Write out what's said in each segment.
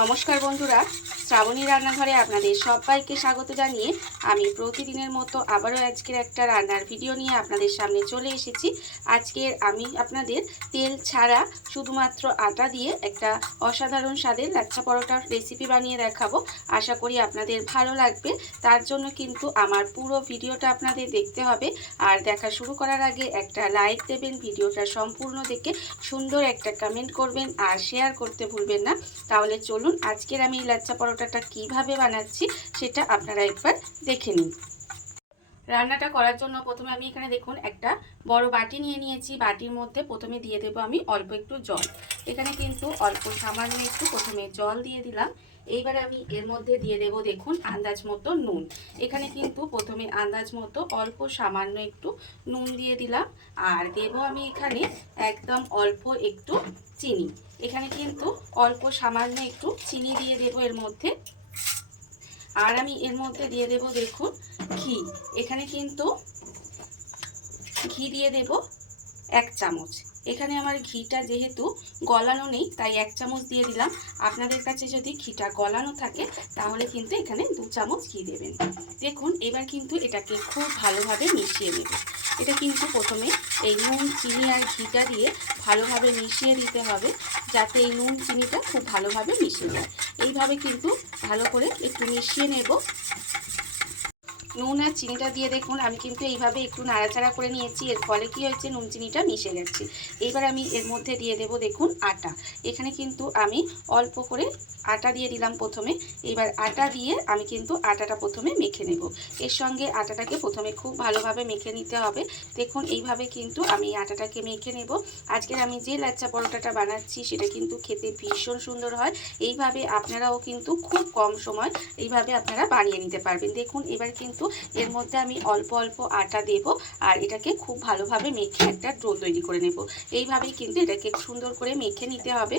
নমস্কার বন্ধুরা, শ্রাবণী রান্নাঘরে আপনাদের সবাইকে স্বাগত জানিয়ে আমি প্রতিদিনের মতো আবারও আজকের একটা রান্নার ভিডিও নিয়ে আপনাদের সামনে চলে এসেছি। আজকের আমি আপনাদের তেল ছাড়া শুধুমাত্র আটা দিয়ে একটা অসাধারণ স্বাদের লাচ্ছা পরোটার রেসিপি বানিয়ে দেখাবো। আশা করি আপনাদের ভালো লাগবে। তার জন্য কিন্তু আমার পুরো ভিডিওটা আপনাদের দেখতে হবে। আর দেখা শুরু করার আগে একটা লাইক দেবেন, ভিডিওটা সম্পূর্ণ দেখে সুন্দর একটা কমেন্ট করবেন আর শেয়ার করতে ভুলবেন না। তাহলে চলুন আজকের আমি লাচ্ছা পরোটাটা কিভাবে বানাচ্ছি সেটা আপনারা একবার দেখে নিন। রান্নাটা করার জন্য প্রথমে আমি এখানে দেখুন একটা বড় বাটি নিয়ে নিয়েছি। বাটির মধ্যে প্রথমে দিয়ে দেবো আমি অল্প একটু জল। এখানে কিন্তু অল্প সামান্য একটু প্রথমে জল দিয়ে দিলাম। এইবারে আমি এর মধ্যে দিয়ে দেবো দেখুন আন্দাজ মতো নুন। এখানে কিন্তু প্রথমে আন্দাজ মতো অল্প সামান্য একটু নুন দিয়ে দিলাম। আর দেবো আমি এখানে একদম অল্প একটু চিনি। এখানে কিন্তু অল্প সামান্য একটু চিনি দিয়ে দেবো এর মধ্যে। আর আমি এর মধ্যে দিয়ে দেব দেখুন ঘি। এখানে কিন্তু ঘি দিয়ে দেব 1 চামচ। এখানে আমার ঘিটা যেহেতু গলানো নেই তাই 1 চামচ দিয়ে দিলাম। আপনাদের কাছে যদি ঘিটা গলানো থাকে তাহলে কিন্তু এখানে 2 চামচ ঘি দেবেন। দেখুন এবার কিন্তু এটাকে খুব ভালোভাবে মিশিয়ে নেব। এটা কিন্তু প্রথমে এই নুন চিনি আর ঘিটা দিয়ে ভালোভাবে মিশিয়ে দিতে হবে, যাতে এই নুন চিনিটা খুব ভালোভাবে মিশে যায়। এইভাবে কিন্তু ভালো করে একটু মিশিয়ে নেব। নুন আর চিনিটা দিয়ে দেখুন আমি কিন্তু এইভাবে একটু নাড়াচাড়া করে নিয়েছি। এর ফলে কি হয়েছে, নুন চিনিটা মিশে গেছে। এইবার আমি এর মধ্যে দিয়ে দেব দেখুন আটা। এখানে কিন্তু আমি অল্প করে আটা দিয়ে দিলাম প্রথমে। এবার আটা দিয়ে আমি কিন্তু আটাটা প্রথমে মেখে নেব। এর সঙ্গে আটাটাকে প্রথমে খুব ভালোভাবে মেখে নিতে হবে। দেখুন এইভাবে কিন্তু আমি আটাটাকে মেখে নেব। আজকের আমি যে লাচ্ছা পরোটাটা বানাচ্ছি সেটা কিন্তু খেতে ভীষণ সুন্দর হয়। এইভাবে আপনারাও কিন্তু খুব কম সময় এইভাবে আপনারা বানিয়ে নিতে পারবেন। দেখুন এবার কিন্তু এর মধ্যে আমি অল্প অল্প আটা দেব আর এটাকে খুব ভালোভাবে মেখে একটা ডো তৈরি করে নেব। এইভাবেই কিন্তু এটাকে সুন্দর করে মেখে নিতে হবে।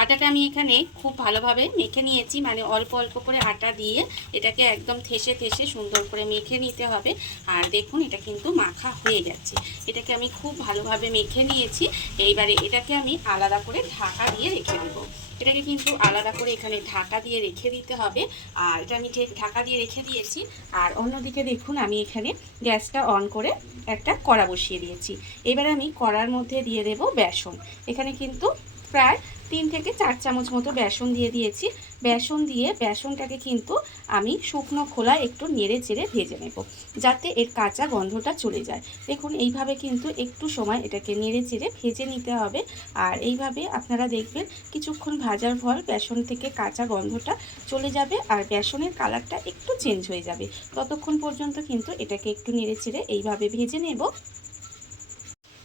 আটাটা আমি এখানে খুব ভালোভাবে মেখে নিয়েছি, মানে অল্প অল্প করে আটা দিয়ে এটাকে একদম ঠেসে ঠেসে সুন্দর করে মেখে নিতে হবে। আর দেখুন এটা কিন্তু মাখা হয়ে গেছে। এটাকে আমি খুব ভালোভাবে মেখে নিয়েছি। এইবারে এটাকে আমি আলাদা করে ঢাকা দিয়ে রেখে দেবো। এটাকে কিন্তু আলাদা করে এখানে ঢাকা দিয়ে রেখে দিতে হবে। আর এটা আমি ঢাকা দিয়ে রেখে দিয়েছি। আর অন্যদিকে দেখুন আমি এখানে গ্যাসটা অন করে একটা কড়া বসিয়ে দিয়েছি। এবারে আমি কড়ার মধ্যে দিয়ে দেব বেসন। এখানে কিন্তু প্রায় 3 থেকে 4 চামচ মতো বেসন দিয়ে দিয়েছি। বেসন দিয়ে বেসনটাকে কিন্তু আমি শুকনো খোলায় একটু নেড়ে চেড়ে ভেজে নেব, যাতে এর কাঁচা গন্ধটা চলে যায়। দেখুন এইভাবে কিন্তু একটু সময় এটাকে নেড়ে চেড়ে ভেজে নিতে হবে। আর এইভাবে আপনারা দেখবেন কিছুক্ষণ ভাজার ফল বেসন থেকে কাঁচা গন্ধটা চলে যাবে আর বেসনের কালারটা একটু চেঞ্জ হয়ে যাবে। ততক্ষণ পর্যন্ত কিন্তু এটাকে একটু নেড়ে চেড়ে এইভাবে ভেজে নেব।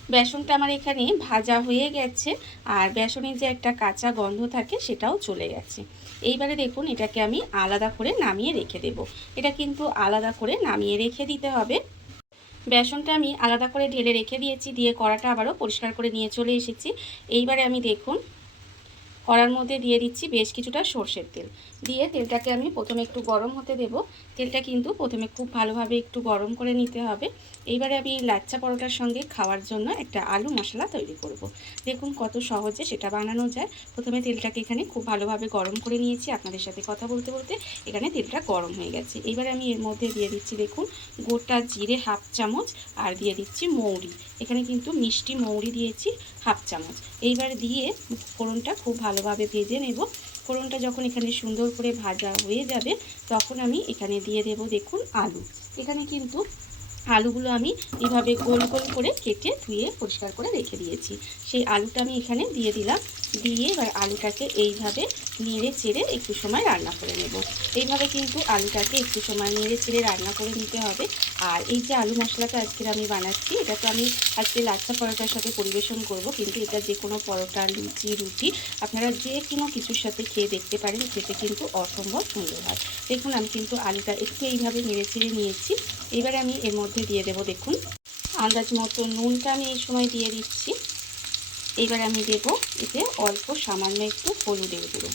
বেসনটা আমার এখানে ভাজা হয়ে গেছে আর বেসনের যে একটা কাঁচা গন্ধ থাকে সেটাও চলে গেছে। এইবারে দেখুন এটাকে আমি আলাদা করে নামিয়ে রেখে দেব। এটা কিন্তু আলাদা করে নামিয়ে রেখে দিতে হবে। বেসনটা আমি আলাদা করে ঢেলে রেখে দিয়েছি, দিয়ে কড়াটা আবারও পরিষ্কার করে নিয়ে চলে এসেছি। এইবারে আমি দেখুন কড়ার মধ্যে দিয়ে দিচ্ছি বেশ কিছুটা সর্ষের তেল। দিয়ে তেলটাকে আমি প্রথমে একটু গরম হতে দেব। তেলটা কিন্তু প্রথমে খুব ভালোভাবে একটু গরম করে নিতে হবে। এইবারে আমি লাচ্ছা পরোটার সঙ্গে খাওয়ার জন্য একটা আলু মশলা তৈরি করব। দেখুন কত সহজে সেটা বানানো যায়। প্রথমে তেলটাকে এখানে খুব ভালোভাবে গরম করে নিয়েছি। আপনাদের সাথে কথা বলতে বলতে এখানে তেলটা গরম হয়ে গেছে। এইবারে আমি এর মধ্যে দিয়ে দিচ্ছি দেখুন গোটা জিরে 1/2 চামচ আর দিয়ে দিচ্ছি মৌরি। এখানে কিন্তু মিষ্টি মৌরি দিয়েছি 1/2 চামচ। এইবার দিয়ে ফোড়নটা খুব ভালোভাবে ভেজে নেব। ফোড়নটা যখন এখানে সুন্দর করে ভাজা হয়ে যাবে তখন আমি এখানে দিয়ে দেব দেখুন আলু। এখানে কিন্তু আলুগুলো আমি এইভাবে গোল গোল করে কেটে ধুয়ে পরিষ্কার করে রেখে দিয়েছি। সেই আলুটা আমি এখানে দিয়ে দিলাম। দিয়ে এবার আলুটাকে এইভাবে নেড়ে চেড়ে একটু সময় রান্না করে নেব। এইভাবে কিন্তু আলুটাকে একটু সময় নেড়ে চেড়ে রান্না করে নিতে হবে। আর এই যে আলু মশলাটা আজকের আমি বানাচ্ছি, এটা তো আমি আজকে লাচ্ছা পরোটার সাথে পরিবেশন করব, কিন্তু এটা যে কোনো পরোটা, লুচি, রুটি আপনারা যে কোনো কিছুর সাথে খেয়ে দেখতে পারেন, খেতে কিন্তু অসম্ভব সুন্দর হয়। দেখুন আমি কিন্তু আলুটা একটু এইভাবে নেড়ে চেড়ে নিয়েছি। এবারে আমি এর মধ্যে দিয়ে দেব দেখুন আন্দাজ মতো নুনটা আমি এই সময় দিয়ে দিচ্ছি। এবার আমি দেব এতে অল্প সামান্য একটু হলুদের গুঁড়ো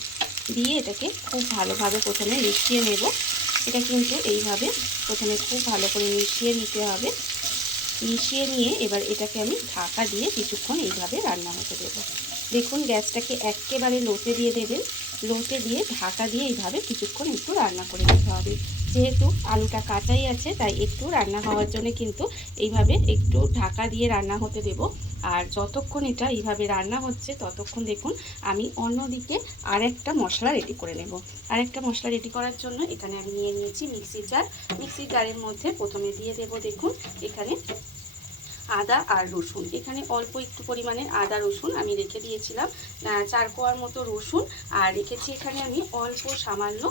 দিয়ে এটাকে খুব ভালোভাবে প্রথমে মিশিয়ে নেব। এটা কিন্তু এইভাবে প্রথমে খুব ভালো করে মিশিয়ে নিতে হবে। মিশিয়ে নিয়ে এবার এটাকে আমি ঢাকা দিয়ে কিছুক্ষণ এইভাবে রান্না হতে দেব। দেখুন গ্যাসটাকে একেবারে লোতে দিয়ে দেবেন। লোতে দিয়ে ঢাকা দিয়ে এইভাবে কিছুক্ষণ একটু রান্না করে নিতে হবে। যেহেতু আলুটা কাঁচাই আছে তাই একটু রান্না হওয়ার জন্য কিন্তু এইভাবে একটু ঢাকা দিয়ে রান্না হতে দেব। আর যতক্ষণ এটা এইভাবে রান্না হচ্ছে ততক্ষণ দেখুন আমি অন্যদিকে আরেকটা মশলা রেডি করে নেব। আরেকটা মশলা রেডি করার জন্য এখানে আমি নিয়ে নিয়েছি মিক্সির জার। মিক্সির জারের মধ্যে প্রথমে দিয়ে দেব দেখুন এখানে আদা আর রসুন। এখানে অল্প একটু পরিমাণে আদা রসুন আমি রেখে দিয়েছিলাম 4 কোয়ার মতো রসুন, আর রেখেছি এখানে আমি অল্প সামান্য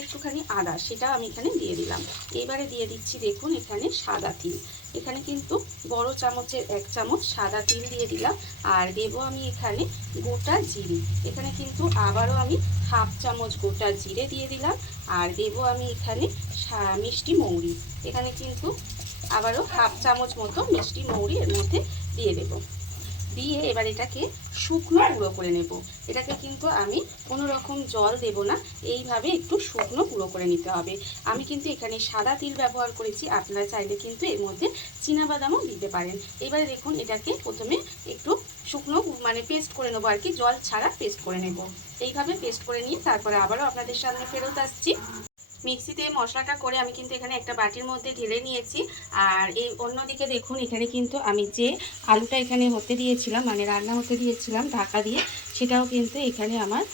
একটুখানি আদা, সেটা আমি এখানে দিয়ে দিলাম। এবারে দিয়ে দিচ্ছি দেখুন এখানে সাদা তিল। এখানে কিন্তু বড় চামচের 1 চামচ সাদা তিল দিয়ে দিলাম। আর দেবো আমি এখানে গোটা জিরে। এখানে কিন্তু আবারও আমি হাফ চামচ গোটা জিরে দিয়ে দিলাম। আর দেবো আমি এখানে মিষ্টি মৌরি। এখানে কিন্তু আবারও হাফ চামচ মতো মিষ্টি মৌরি এর মধ্যে দিয়ে দেব। দিয়ে এবার এটাকে শুকনো গুঁড়ো করে নেব। এটাকে কিন্তু আমি কোনো রকম জল দেব না, এইভাবে একটু শুকনো গুঁড়ো করে নিতে হবে। আমি কিন্তু এখানে সাদা তিল ব্যবহার করেছি, আপনারা চাইলে কিন্তু এর মধ্যে চীনাবাদামও দিতে পারেন। এবারে দেখুন এটাকে প্রথমে একটু শুকনো পেস্ট করে নেবো আর কি, জল ছাড়া পেস্ট করে নেব। এইভাবে পেস্ট করে নিয়ে তারপরে আবারও আপনাদের সামনে ফেরত আসছি। মিক্সিতে মশলাটা করে আমি কিন্তু এখানে একটা বাটির মধ্যে ঢেলে নিয়েছি। আর এই অন্যদিকে দেখুন এখানে কিন্তু আমি যে আলুটা এখানে হতে দিয়েছিলাম রান্না হতে দিয়েছিলাম ঢাকা দিয়ে, সেটাও কিন্তু এখানে আমার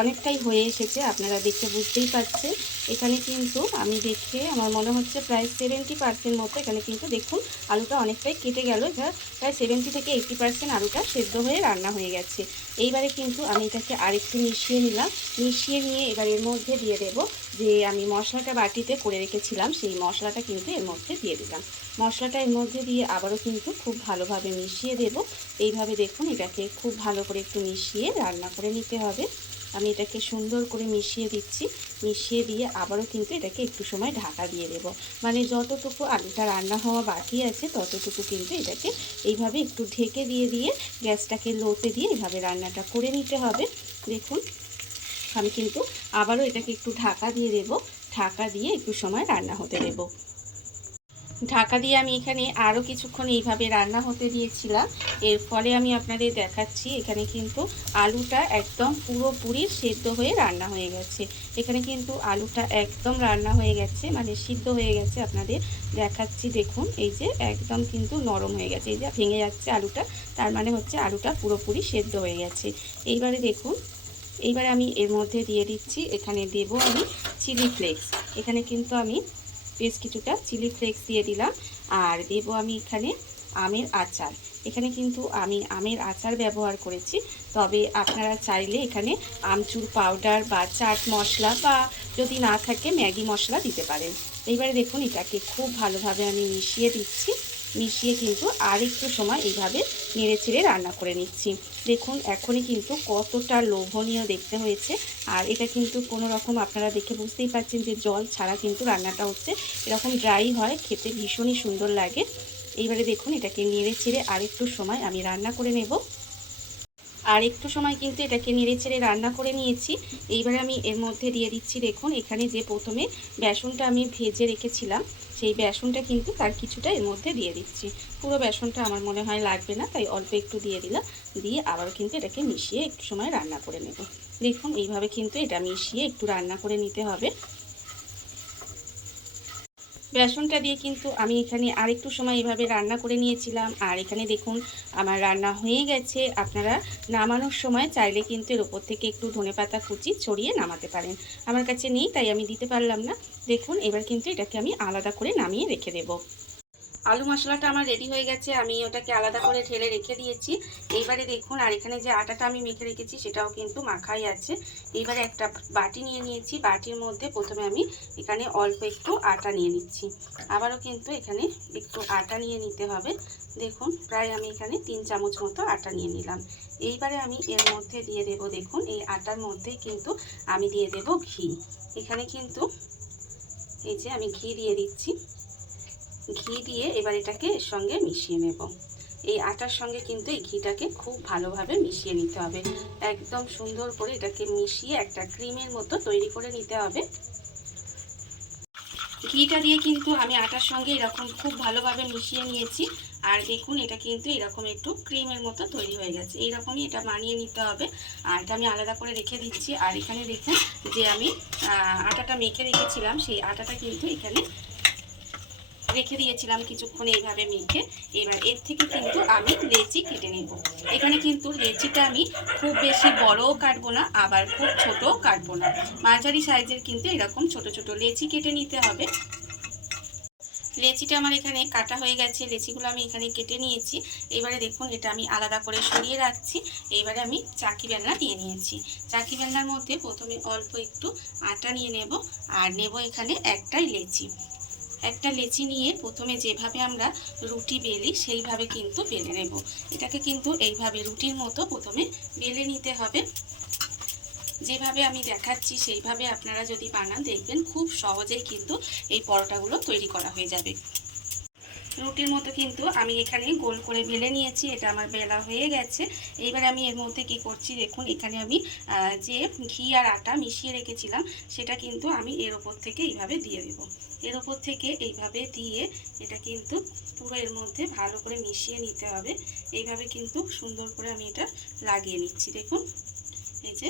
অনেকটাই হয়ে এসেছে। আপনারা দেখে বুঝতেই পারছেন এখানে কিন্তু আমি দেখে আমার মনে হচ্ছে প্রায় 70% মতো এখানে কিন্তু দেখুন আলুটা অনেকটাই কেটে গেল। এটা প্রায় 70 থেকে 80% আলুটা সেদ্ধ হয়ে রান্না হয়ে গেছে। এইবারে কিন্তু আমি এটাকে আরেকটু মিশিয়ে নিলাম। মিশিয়ে নিয়ে এবার এর মধ্যে দিয়ে দেব যে আমি মশলাটা বাটিতে করে রেখেছিলাম, সেই মশলাটা কিন্তু এর মধ্যে দিয়ে দিলাম। মশলাটা এর মধ্যে দিয়ে আবারও কিন্তু খুব ভালোভাবে মিশিয়ে দেব। এইভাবে দেখুন এটাকে খুব ভালো করে একটু মিশিয়ে রান্না করে নিতে হবে। আমি এটাকে সুন্দর করে মিশিয়ে দিচ্ছি। মিশিয়ে দিয়ে আবারও কিন্তু এটাকে একটু সময় ঢাকা দিয়ে দেব। যতটুকু আলুটা রান্না হওয়া বাকি আছে ততটুকু কিন্তু এটাকে এইভাবে একটু ঢেকে দিয়ে গ্যাসটাকে লোতে দিয়ে এইভাবে রান্নাটা করে নিতে হবে। দেখুন আমি কিন্তু আবারও এটাকে একটু ঢাকা দিয়ে দেব। ঢাকা দিয়ে একটু সময় রান্না হতে দেব। ঢাকা দিয়ে আমি এখানে আরও কিছুক্ষণ এইভাবে রান্না হতে দিয়েছিলাম। এর ফলে আমি আপনাদের দেখাচ্ছি এখানে কিন্তু আলুটা একদম পুরোপুরি সেদ্ধ হয়ে রান্না হয়ে গেছে। এখানে কিন্তু আলুটা একদম রান্না হয়ে গেছে, সিদ্ধ হয়ে গেছে। আপনাদের দেখাচ্ছি দেখুন এই যে একদম কিন্তু নরম হয়ে গেছে, এই যে ভেঙে যাচ্ছে আলুটা, তার মানে হচ্ছে আলুটা পুরোপুরি সেদ্ধ হয়ে গেছে। এইবারে দেখুন এইবারে আমি এর মধ্যে দিয়ে দিচ্ছি, এখানে দেব আমি চিলি ফ্লেক্স। এখানে কিন্তু আমি বেশ কিছুটা চিলি ফ্লেক্স দিয়ে দিলাম। আর দেব আমি এখানে আমের আচার। এখানে কিন্তু আমি আমের আচার ব্যবহার করেছি, তবে আপনারা চাইলে এখানে আমচুর পাউডার বা চাট মশলা বা যদি না থাকে ম্যাগি মশলা দিতে পারেন। এইবারে দেখুন এটাকে খুব ভালোভাবে আমি মিশিয়ে দিচ্ছি। মিশিয়ে কিন্তু আর একটু সময় এইভাবে নেড়ে চেড়ে রান্না করে নিচ্ছি। দেখুন এখনই কিন্তু কতটা লোভনীয় দেখতে হয়েছে। আর এটা কিন্তু কোনো রকম আপনারা দেখে বুঝতেই পারছেন যে জল ছাড়া কিন্তু রান্নাটা হচ্ছে, এরকম ড্রাই হয়, খেতে ভীষণই সুন্দর লাগে। এইবারে দেখুন এটাকে নেড়ে চেড়ে আরেকটু সময় আমি রান্না করে নেব। আর একটু সময় কিন্তু এটাকে নেড়ে চেড়ে রান্না করে নিয়েছি। এইবারে আমি এর মধ্যে দিয়ে দিচ্ছি দেখুন এখানে যে প্রথমে বেসনটা আমি ভেজে রেখেছিলাম, সেই বেসনটা কিন্তু তার কিছুটা এর মধ্যে দিয়ে দিচ্ছি। পুরো বেসনটা আমার মনে হয় লাগবে না, তাই অল্প একটু দিয়ে দিলাম। দিয়ে আবার কিন্তু এটাকে মিশিয়ে একটু সময় রান্না করে নেব। দেখুন এইভাবে কিন্তু এটা মিশিয়ে একটু রান্না করে নিতে হবে। বেসনটা দিয়ে কিন্তু আমি এখানে আরেকটু সময় এভাবে রান্না করে নিয়েছিলাম। আর এখানে দেখুন আমার রান্না হয়ে গেছে। আপনারা নামানোর সময় চাইলে কিন্তু এর ওপর থেকে একটু ধনেপাতা কুচি ছড়িয়ে নামাতে পারেন। আমার কাছে নেই তাই আমি দিতে পারলাম না। দেখুন এবার কিন্তু এটাকে আমি আলাদা করে নামিয়ে রেখে দেব। আলু মশলাটা আমার রেডি হয়ে গেছে, আমি ওটাকে আলাদা করে ঢেলে রেখে দিয়েছি। এইবারে দেখুন আর এখানে যে আটাটা আমি মেখে রেখেছি সেটাও কিন্তু মাখাই আছে। এইবারে একটা বাটি নিয়ে নিয়েছি, বাটির মধ্যে প্রথমে আমি এখানে অল্প একটু আটা নিয়ে নিচ্ছি। আবারও কিন্তু এখানে একটু আটা নিয়ে নিতে হবে। দেখুন প্রায় আমি এখানে 3 চামচ মতো আটা নিয়ে নিলাম। এইবারে আমি এর মধ্যে দিয়ে দেব দেখুন এই আটার মধ্যেই কিন্তু আমি দিয়ে দেব ঘি। এখানে কিন্তু এই যে আমি ঘি দিয়ে দিচ্ছি। ঘি দিয়ে এবার এটাকে এর সঙ্গে মিশিয়ে নেব। এই আটার সঙ্গে কিন্তু এই ঘিটাকে খুব ভালোভাবে মিশিয়ে নিতে হবে। একদম সুন্দর করে এটাকে মিশিয়ে একটা ক্রিমের মতো তৈরি করে নিতে হবে। ঘিটা দিয়ে কিন্তু আমি আটার সঙ্গে এরকম খুব ভালোভাবে মিশিয়ে নিয়েছি। আর দেখুন এটা কিন্তু এরকম একটু ক্রিমের মতো তৈরি হয়ে গেছে। এইরকমই এটা বানিয়ে নিতে হবে। আর এটা আমি আলাদা করে রেখে দিচ্ছি। আর এখানে দেখুন যে আমি আটাটা মেখে রেখেছিলাম, সেই আটাটা কিন্তু এখানে রেখে দিয়েছিলাম কিছুক্ষণ এইভাবে মেখে। এবার এর থেকে কিন্তু আমি লেচি কেটে নেব। এখানে কিন্তু লেচিটা আমি খুব বেশি বড়ও কাটবো না, আবার খুব ছোটও কাটবো না, মাঝারি সাইজের কিন্তু এরকম ছোট ছোট লেচি কেটে নিতে হবে। লেচিটা আমার এখানে কাটা হয়ে গেছে, লেচিগুলো আমি এখানে কেটে নিয়েছি। এবারে দেখুন এটা আমি আলাদা করে সরিয়ে রাখছি। এবারে আমি চাকি বেলনা নিয়ে নিয়েছি। চাকি বেলনার মধ্যে প্রথমে অল্প একটু আটা নিয়ে নেব, আর নেব এখানে একটাই লেচি। একটা লেচি নিয়ে প্রথমে যেভাবে আমরা রুটি বেলি সেইভাবে কিন্তু বেলে নেব। এটাকে কিন্তু এইভাবে রুটির মতো প্রথমে বেলে নিতে হবে। যেভাবে আমি দেখাচ্ছি সেইভাবে আপনারা যদি বানান দেখবেন খুব সহজেই কিন্তু এই পরোটাগুলো তৈরি করা হয়ে যাবে। রুটির মতো কিন্তু আমি এখানে গোল করে বেলে নিয়েছি। এটা আমার বেলা হয়ে গেছে। এইবার আমি এর মধ্যে কি করছি দেখুন, এখানে আমি যে ঘি আর আটা মিশিয়ে রেখেছিলাম সেটা কিন্তু আমি এর ওপর থেকে এইভাবে দিয়ে দেব। এর ওপর থেকে এইভাবে দিয়ে এটা কিন্তু পুরো এর মধ্যে ভালো করে মিশিয়ে নিতে হবে। এইভাবে কিন্তু সুন্দর করে আমি এটা লাগিয়ে নিচ্ছি। দেখুন এই যে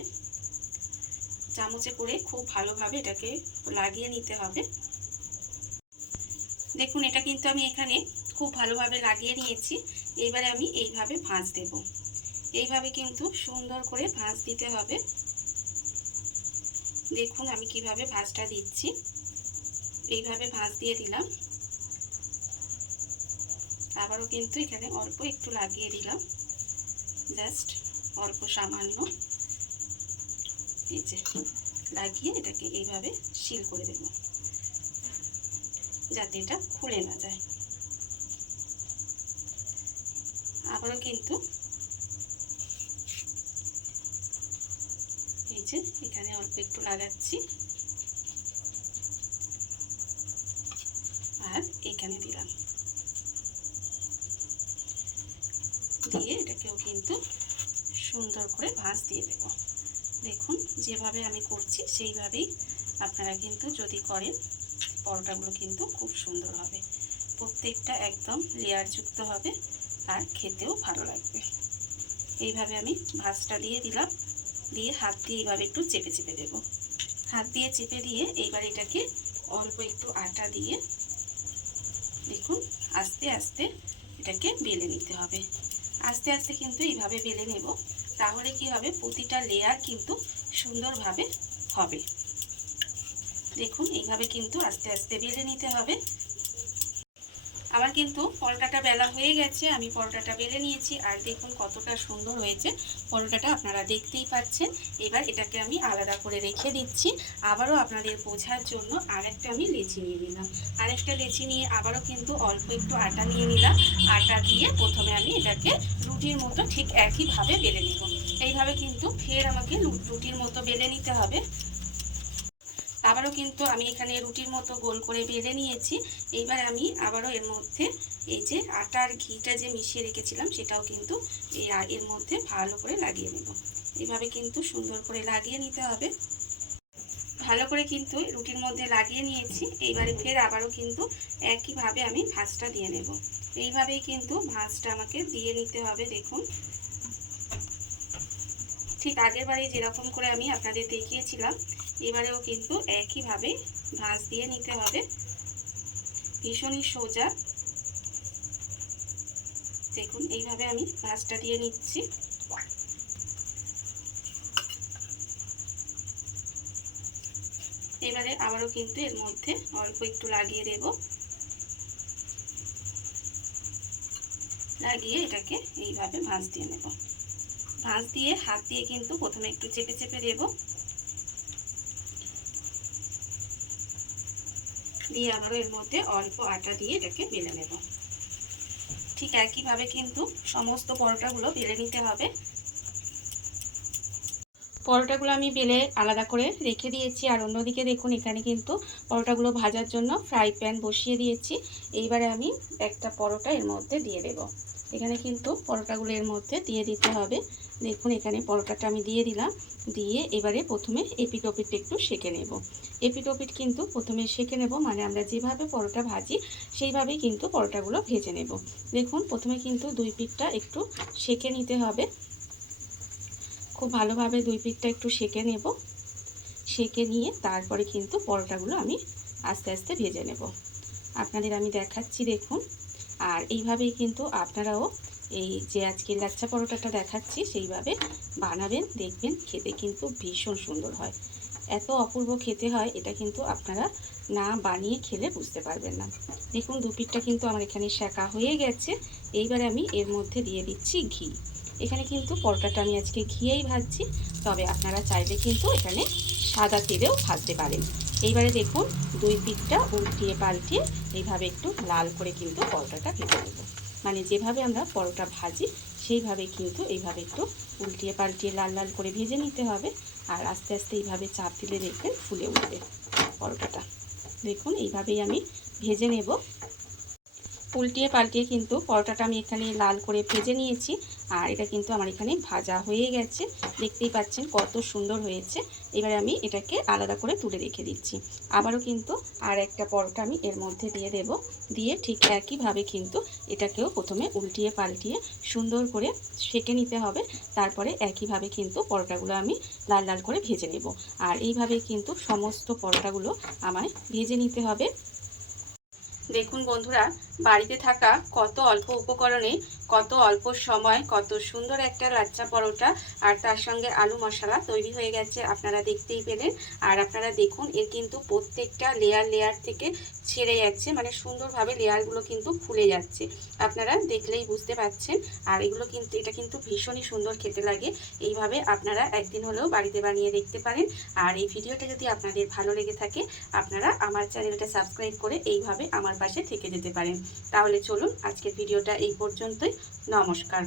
চামচে করে খুব ভালোভাবে এটাকে লাগিয়ে নিতে হবে। দেখুন এটা কিন্তু আমি এখানে খুব ভালোভাবে লাগিয়ে নিয়েছি। এইবারে আমি এইভাবে ভাঁজ দেব। এইভাবে কিন্তু সুন্দর করে ভাঁজ দিতে হবে। দেখুন আমি কিভাবে ভাঁজটা দিচ্ছি। এইভাবে ভাঁজ দিয়ে দিলাম। আবারও কিন্তু এখানে অল্প একটু লাগিয়ে দিলাম, জাস্ট অল্প সামান্য। এই যে লাগিয়ে এটাকে এইভাবে সিল করে দেব যাতে এটা খুলে না যায়। আবারও কিন্তু এই যে এখানে অল্প একটু লাগাচ্ছি আর এখানে দিলাম, দিয়ে এটাকেও কিন্তু সুন্দর করে ভাঁজ দিয়ে দেব। দেখুন যেভাবে আমি করছি সেইভাবেই আপনারা কিন্তু যদি করেন পরোটাগুলো কিন্তু খুব সুন্দর হবে। প্রত্যেকটা একদম লেয়ারযুক্ত হবে আর খেতেও ভালো লাগবে। এইভাবে আমি ভাঁজটা দিয়ে দিলাম, দিয়ে হাত দিয়ে এইভাবে একটু চেপে চেপে দেব। হাত দিয়ে চেপে দিয়ে এইবার এটাকে অল্প একটু আটা দিয়ে দেখুন আস্তে আস্তে এটাকে বেলে নিতে হবে। আস্তে আস্তে কিন্তু এইভাবে বেলে নেব, তাহলে কি হবে প্রতিটা লেয়ার কিন্তু সুন্দরভাবে হবে। দেখুন এইভাবে কিন্তু আস্তে আস্তে বেলে নিতে হবে। আমার কিন্তু পরোটাটা বেলা হয়ে গেছে, আমি পরোটাটা বেলে নিয়েছি আর দেখুন কতটা সুন্দর হয়েছে পরোটাটা, আপনারা দেখতেই পাচ্ছেন। এবার এটাকে আমি আলাদা করে রেখে দিচ্ছি। আবারও আপনাদের বোঝার জন্য আরেকটা আমি লেচি নিয়ে নিলাম। আরেকটা লেচি নিয়ে আবারও কিন্তু অল্প একটু আটা নিয়ে নিলাম। আটা দিয়ে প্রথমে আমি এটাকে রুটির মতো ঠিক একইভাবে বেলে নেব। এইভাবে কিন্তু ফের আমাকে রুটির মতো বেলে নিতে হবে। আবারও কিন্তু আমি এখানে রুটির মতো গোল করে বেলে নিয়েছি। এইবার আমি আবারও এর মধ্যে এই যে আটা আর ঘিটা যে মিশিয়ে রেখেছিলাম সেটাও কিন্তু এর মধ্যে ভালো করে লাগিয়ে নেব। এইভাবে কিন্তু সুন্দর করে লাগিয়ে নিতে হবে। ভালো করে কিন্তু রুটির মধ্যে লাগিয়ে নিয়েছি। এইবারে ফের আবারও কিন্তু একইভাবে আমি ভাঁজটা দিয়ে নেব। এইভাবেই কিন্তু ভাঁজটা আমাকে দিয়ে নিতে হবে। দেখুন ঠিক আগের বারে যেরকম করে আমি আপনাদের দেখিয়েছিলাম এবারেও কিন্তু একইভাবে ভাঁজ দিয়ে নিতে হবে। ভীষণই সোজা। দেখুন এইভাবে আমি ভাঁজটা দিয়ে নিচ্ছি। এবারে আবারও কিন্তু এর মধ্যে অল্প একটু লাগিয়ে দেব, লাগিয়ে এটাকে এইভাবে ভাঁজ দিয়ে নেব। ভাঁজ দিয়ে হাত দিয়ে কিন্তু প্রথমে একটু চেপে চেপে দেব, দিয়ে আবারও এর মধ্যে অল্প আটা দিয়ে এটাকে বেলে নেব। ঠিক একইভাবে কিন্তু সমস্ত পরোটাগুলো বেলে নিতে হবে। পরোটাগুলো আমি বেলে আলাদা করে রেখে দিয়েছি। আর অন্যদিকে দেখুন এখানে কিন্তু পরোটাগুলো ভাজার জন্য ফ্রাই প্যান বসিয়ে দিয়েছি। এইবারে আমি একটা পরোটা এর মধ্যে দিয়ে দেব। এখানে কিন্তু পরোটাগুলো এর মধ্যে দিয়ে দিতে হবে। দেখুন এখানে পরোটাটা আমি দিয়ে দিলাম। দিয়ে এবারে প্রথমে এপিট ওপিট একটু সেঁকে নেব। এপিট ওপিট কিন্তু প্রথমে সেঁকে নেব, মানে আমরা যেভাবে পরোটা ভাজি সেইভাবেই কিন্তু পরোটাগুলো ভেজে নেব। দেখুন প্রথমে কিন্তু দুই পিঠটা একটু সেঁকে নিতে হবে। খুব ভালোভাবে দুই পিঠটা একটু সেঁকে নেব। সেঁকে নিয়ে তারপরে কিন্তু পরোটাগুলো আমি আস্তে আস্তে ভেজে নেব। আপনাদের আমি দেখাচ্ছি দেখুন। আর এইভাবেই কিন্তু আপনারাও এই যে আজকে লাচ্ছা পরোটাটা দেখাচ্ছি সেইভাবে বানাবেন, দেখবেন খেতে কিন্তু ভীষণ সুন্দর হয়। এত অপূর্ব খেতে হয়, এটা কিন্তু আপনারা না বানিয়ে খেলে বুঝতে পারবেন না। দেখুন দুপিঠটা কিন্তু আমার এখানে সেঁকা হয়ে গেছে। এইবারে আমি এর মধ্যে দিয়ে দিচ্ছি ঘি। এখানে কিন্তু পরোটাটা আমি আজকে ঘিয়েই ভাজছি, তবে আপনারা চাইলে কিন্তু এখানে সাদা তেলেও ভাজতে পারেন। এইবারে দেখুন দুই পিঠটা উল্টিয়ে পাল্টিয়ে এইভাবে একটু লাল করে কিন্তু পরোটাটা ভেজে নেব। মানে যেভাবে আমরা পরোটা ভাজি সেইভাবে কিন্তু এইভাবে একটু উল্টিয়ে পাল্টিয়ে লাল লাল করে ভেজে নিতে হবে। আর আস্তে আস্তে এইভাবে চাপ দিলে দেখবেন ফুলে উঠবে পরোটাটা। দেখুন এইভাবেই আমি ভেজে নেব। উল্টিয়ে পাল্টিয়ে কিন্তু পরোটাটা আমি এখানে লাল করে ভেজে নিয়েছি। আর এটা কিন্তু আমার এখানে ভাজা হয়ে গেছে, দেখতেই পাচ্ছেন কত সুন্দর হয়েছে। এবারে আমি এটাকে আলাদা করে তুলে রেখে দিচ্ছি। আবারও কিন্তু আর একটা পরোটা আমি এর মধ্যে দিয়ে দেব। দিয়ে ঠিক একইভাবে কিন্তু এটাকেও প্রথমে উল্টিয়ে পাল্টিয়ে সুন্দর করে সেঁকে নিতে হবে। তারপরে একইভাবে কিন্তু পরোটাগুলো আমি লাল লাল করে ভেজে নেব। আর এইভাবেই কিন্তু সমস্ত পরোটাগুলো আমায় ভেজে নিতে হবে। দেখুন বন্ধুরা, বাড়িতে থাকা কত অল্প উপকরণে কত অল্প সময় কত সুন্দর একটা লাচ্ছা পরোটা আর তার সঙ্গে আলু মশলা তৈরি হয়ে গেছে, আপনারা দেখতেই পেলেন। আর আপনারা দেখুন এর কিন্তু প্রত্যেকটা লেয়ার থেকে ছেড়ে যাচ্ছে, মানে সুন্দরভাবে লেয়ারগুলো কিন্তু খুলে যাচ্ছে, আপনারা দেখলেই বুঝতে পারছেন। আর এগুলো কিন্তু এটা কিন্তু ভীষণই সুন্দর খেতে লাগে। এইভাবে আপনারা একদিন হলেও বাড়িতে বানিয়ে দেখতে পারেন। আর এই ভিডিওটা যদি আপনাদের ভালো লেগে থাকে আপনারা আমার চ্যানেলটা সাবস্ক্রাইব করে এইভাবে আমার পাশে থেকে যেতে পারেন। তাহলে চলুন আজকের ভিডিওটা এই পর্যন্তই। নমস্কার।